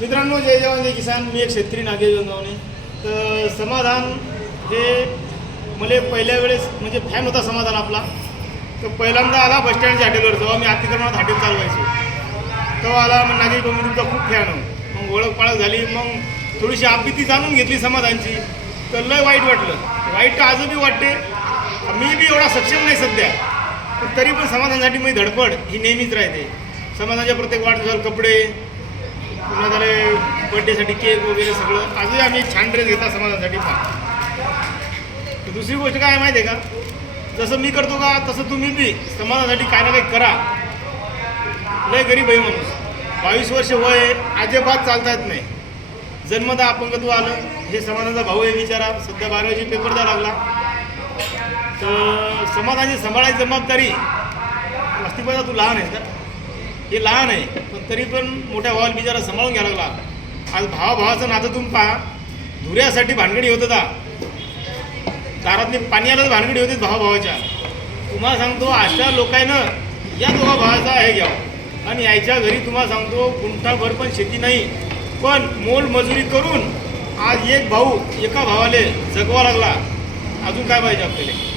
मित्रांनो, जय जवान जय किसान. मी एक शेतकरी नागेश गोंदवणे. तर समाधान हे मला पहिल्या वेळेस म्हणजे फॅन होता समाधान आपला. तर पहिल्यांदा आला बसस्टँडच्या हॉटेलवर, जेव्हा मी अतिक्रमणात हॉटेल चालवायचो तेव्हा आला. मग नागेश गोंदवणे तुमचा खूप फॅन हो. मग ओळख पाळख झाली, मग थोडीशी आपली जाणून घेतली समाधानची. तर लय वाईट वाटलं. वाईट आजही वाटते. मी बी एवढा सक्षम नाही सध्या, पण तरी पण समाधानासाठी मी धडपड ही नेहमीच राहते. समाधानाच्या प्रत्येक वाढदिवसाला कपडे, पुन्हा झाले बड्डेसाठी केक वगैरे सगळं. आजही आम्ही छान ड्रेस घेता समाजासाठी. तर दुसरी गोष्ट काय आहे माहिती आहे का, जसं मी करतो का तसं तुम्ही बी समाजासाठी काय ना काही करा. लय गरीब आहे माणूस, 22 वर्ष वय आहे, अजिबात चालता येत नाही. जन्मता अपंगत्व आलं. हे समाजाचा भाऊ आहे बिचारा, सध्या 12वीची पेपर द्यावा लागला. तर समाजाची सांभाळायची जबाबदारी असती. पाहिजे तू लहान आहेस का, हे लहान आहे पण तरी पण मोठ्या भावाला बिचारा सांभाळून घ्यायला लागला. आज भावाचं नातं तुम्ही पहा. धुऱ्यासाठी भानगडी होत होता, दारातली पाणी आलं भानगडी होती भावाच्या. तुम्हाला सांगतो अशा लोकांनं या दोघा भावाचा हे घ्यावं. आणि यायच्या घरी तुम्हाला सांगतो गुंठाभर पण शेती नाही, पण मोलमजुरी करून आज एक भाऊ एका भावाले जगवा लागला. अजून काय पाहिजे आपल्याला.